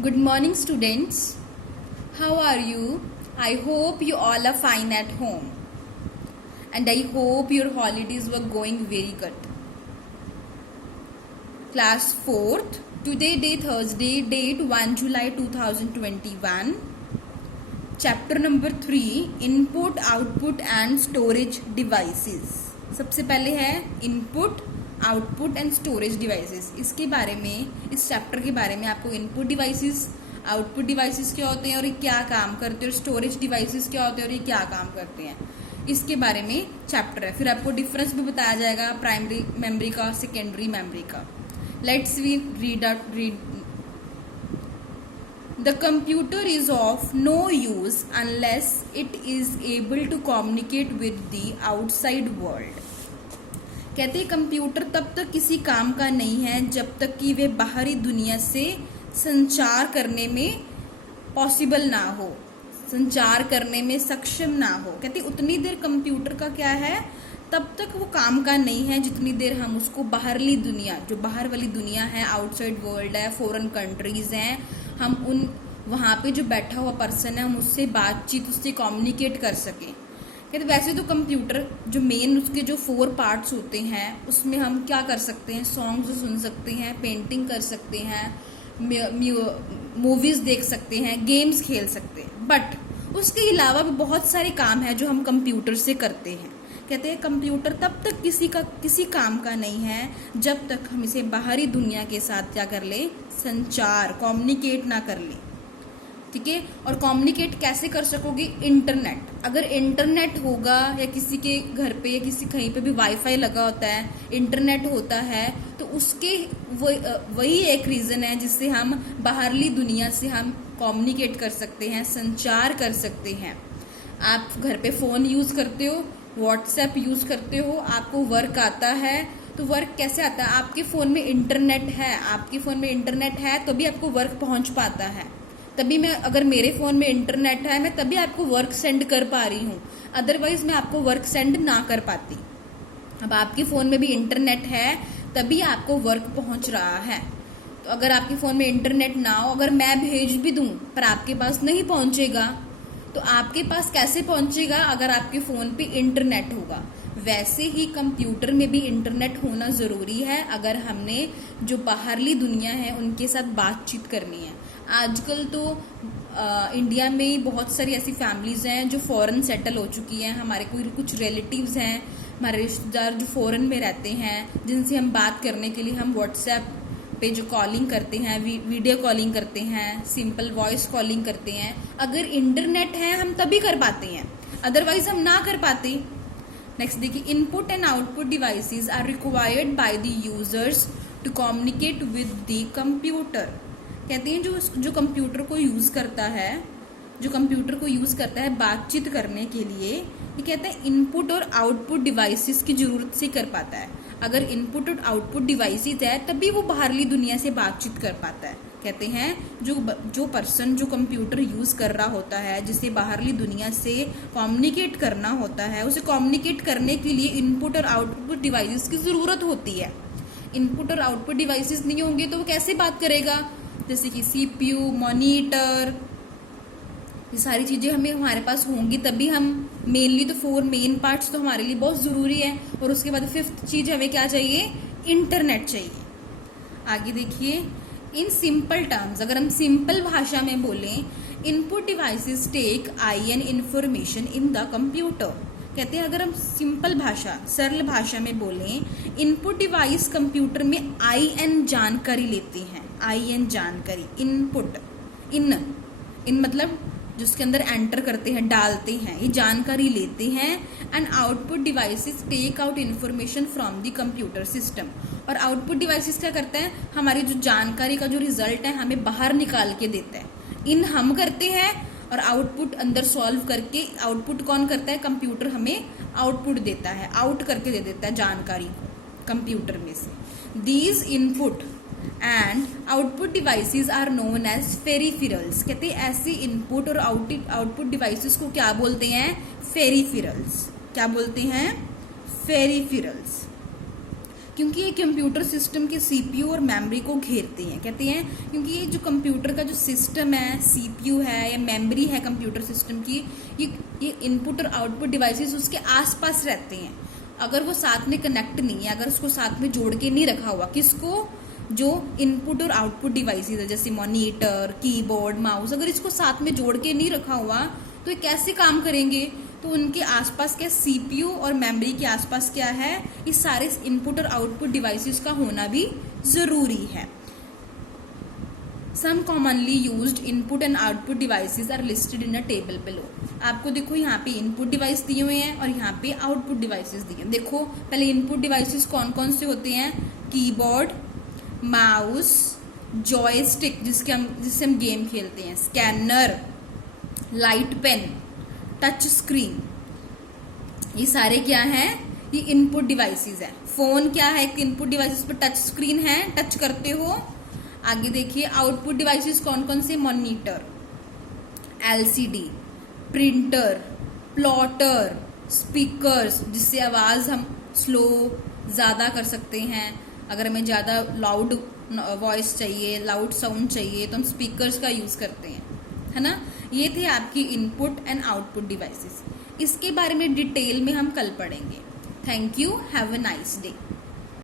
Good morning, students. How are you? I hope you all are fine at home. And I hope your holidays were going very good. Class 4th, today day Thursday, date 1 July 2021. Chapter number 3, Input, Output and Storage Devices. सबसे पहले है input, output and storage devices. इसके बारे में, इस chapter के बारे में आपको इनपुट डिवाइसेस, आउटपुट डिवाइसेस क्या होते हैं और ये क्या काम करते हैं, और स्टोरेज डिवाइसेस क्या होते हैं और ये क्या काम करते हैं, इसके बारे में चैप्टर है. फिर आपको डिफरेंस भी बताया जाएगा प्राइमरी मेमोरी का, सेकेंडरी मेमोरी का. Let's we read. The computer is of no use unless it is able to communicate with the outside world. कहते हैं कंप्यूटर तब तक किसी काम का नहीं है जब तक कि वे बाहरी दुनिया से संचार करने में पॉसिबल ना हो, संचार करने में सक्षम ना हो. कहते उतनी देर कंप्यूटर का क्या है, तब तक वो काम का नहीं है जितनी देर हम उसको बाहरली दुनिया, जो बाहर वाली दुनिया है, आउटसाइड वर्ल्ड है, फॉरेन कंट्रीज हैं, हम उन वहाँ पे जो बैठा हुआ पर्सन है हम उससे बातचीत, उससे कम्युनिकेट कर सकें. कहते वैसे तो कंप्यूटर जो मेन उसके जो 4 पार्ट्स होते हैं उसमें हम क्या कर सकते हैं, सॉन्ग्स सुन सकते हैं, पेंटिंग कर सकते हैं, मूवीज देख सकते हैं, गेम्स खेल सकते हैं. बट उसके अलावा भी बहुत सारे काम है जो हम कंप्यूटर से करते हैं. कहते हैं कंप्यूटर तब तक किसी काम का नहीं है जब तक हम इसे बाहरी दुनिया के साथ क्या कर ले, संचार, कम्युनिकेट ना कर ले. ठीक है. और कम्युनिकेट कैसे कर सकोगे, इंटरनेट. अगर इंटरनेट होगा या किसी के घर पे या किसी कहीं पे भी वाईफाई लगा होता है, इंटरनेट होता है, तो उसके वही एक रीजन है जिससे हम बाहरली दुनिया से हम कम्युनिकेट कर सकते हैं, संचार कर सकते हैं. आप घर पे फोन यूज करते हो, व्हाट्सएप यूज करते हो, आपको वर्क आता है, तो वर्क कैसे आता है, आपके फोन में इंटरनेट है, आपके फोन में इंटरनेट है तभी आपको वर्क पहुंच पाता है. तभी मैं, अगर मेरे फोन में इंटरनेट है, मैं तभी आपको वर्क सेंड कर पा रही हूँ, अदरवाइज मैं आपको वर्क सेंड ना कर पाती. अब आपके फोन में भी इंटरनेट है तभी आपको वर्क पहुंच रहा है. तो अगर आपके फोन में इंटरनेट ना हो, अगर मैं भेज भी दूं पर आपके पास नहीं पहुंचेगा, तो आपके पास कैसे पहुंचेगा, अगर आपके फोन पे इंटरनेट होगा. वैसे ही कंप्यूटर में भी इंटरनेट होना जरूरी है अगर हमने जो बाहरली दुनिया है उनके साथ बातचीत करनी है. आजकल तो इंडिया में बहुत सारी ऐसी फैमिलीज हैं जो फॉरेन सेटल हो चुकी हैं. हमारे कोई कुछ रिलेटिव्स हैं, हमारे रिश्तेदार जो फॉरेन में रहते हैं, जिनसे हम बात करने के लिए हम व्हाट्सएप पे जो कॉलिंग करते हैं, वीडियो कॉलिंग करते हैं, सिंपल वॉइस कॉलिंग करते हैं. अगर इंटरनेट है हम तभी कर पाते हैं, अदरवाइज हम ना कर पाते. नेक्स्ट देखिए, input and output devices are required by the users to communicate with the computer. कहते हैं जो कंप्यूटर को यूज करता है, जो कंप्यूटर को यूज करता है बातचीत करने के लिए, ये कहते हैं इनपुट और आउटपुट डिवाइसेस की जरूरत से कर पाता है. अगर इनपुट और आउटपुट डिवाइसेस है तभी वो बाहरली दुनिया से बातचीत कर पाता है. कहते हैं जो पर्सन जो कंप्यूटर यूज कर रहा होता है, जिसे बाहरली दुनिया से कम्युनिकेट करना होता है, उसे कम्युनिकेट करने के लिए इनपुट और आउटपुट डिवाइसेस की जरूरत होती है. इनपुट और आउटपुट डिवाइसेस नहीं होंगे तो वो कैसे बात करेगा, जैसे कि सीपीयू, मॉनिटर, ये सारी चीजें हमारे पास होंगी तभी हम, मेनली तो 4 मेन पार्ट्स तो हमारे लिए बहुत जरूरी है. और उसके बाद 5th चीज हमें क्या चाहिए, इंटरनेट चाहिए. आगे देखिए, इन सिंपल टर्म्स, अगर हम सिंपल भाषा में बोलें, input devices take IN information in the computer. कहते हैं अगर हम सिंपल भाषा, सरल भाषा में बोलें, इनपुट डिवाइस कंप्यूटर में IN जानकारी लेते हैं. IN जानकारी, इनपुट, इन मतलब जिसके अंदर एंटर करते हैं, डालते हैं, ये जानकारी लेते हैं. And output devices take out information from the computer system. और आउटपुट डिवाइसेस क्या करते हैं, हमारी जो जानकारी का जो रिजल्ट है हमें बाहर निकाल के देता है. इन हम करते हैं और आउटपुट अंदर सॉल्व करके, आउटपुट कौन करता है, कंप्यूटर हमें आउटपुट देता है, आउट करके दे देता है जानकारी को कंप्यूटर में से. These input and output devices are known as peripherals. कहते हैं ऐसे इनपुट और आउटपुट डिवाइसेस को क्या बोलते हैं, फेरिफेरल्स. क्या बोलते हैं, फेरिफेरल्स. क्योंकि ये कंप्यूटर सिस्टम के सीपीयू और मेमोरी को घेरते हैं। कहते हैं क्योंकि ये जो कंप्यूटर का जो सिस्टम है, सीपीयू है या मेमोरी है कंप्यूटर सिस्टम की, ये इनपुट और आउटपुट डिवाइसेस उसके आसपास रहते हैं। अगर वो साथ में कनेक्ट नहीं है, अगर उसको साथ में जोड़ के नहीं रखा हुआ, किसको, जो इनपुट और आउटपुट डिवाइसेस है जैसे मॉनिटर, कीबोर्ड, माउस, अगर इसको साथ में जोड़ के नहीं रखा हुआ तो ये कैसे काम करेंगे। तो उनके आसपास क्या, सीपीयू और मेमोरी के आसपास क्या है, इस सारे इनपुट और आउटपुट डिवाइसेस का होना भी जरूरी है। Some commonly used input and output devices are listed in a table below. आपको देखो यहाँ पे इनपुट डिवाइस दिए हुए हैं और यहाँ पे आउटपुट डिवाइसेस दिए हैं। देखो पहले इनपुट डिवाइसेस कौन कौन से होते हैं, कीबोर्ड, माउस, जॉयस्टिक जिससे हम गेम खेलते हैं, scanner, light pen, touch screen, ये सारे क्या हैं, ये इनपुट डिवाइसेस है। फोन क्या है, एक इनपुट डिवाइसेस पर टच स्क्रीन है, टच करते हो। आगे देखिए आउटपुट डिवाइसेस कौन कौन से, monitor, LCD, printer, plotter, speakers जिससे आवाज हम स्लो ज्यादा कर सकते हैं। अगर हमें ज्यादा लाउड वॉइस चाहिए, लाउड साउंड चाहिए तो हम स्पीकर्स का यूज करते हैं, है ना। ये थे आपकी इनपुट एंड आउटपुट डिवाइसेस। इसके बारे में डिटेल में हम कल पढ़ेंगे। Thank you, have a nice day.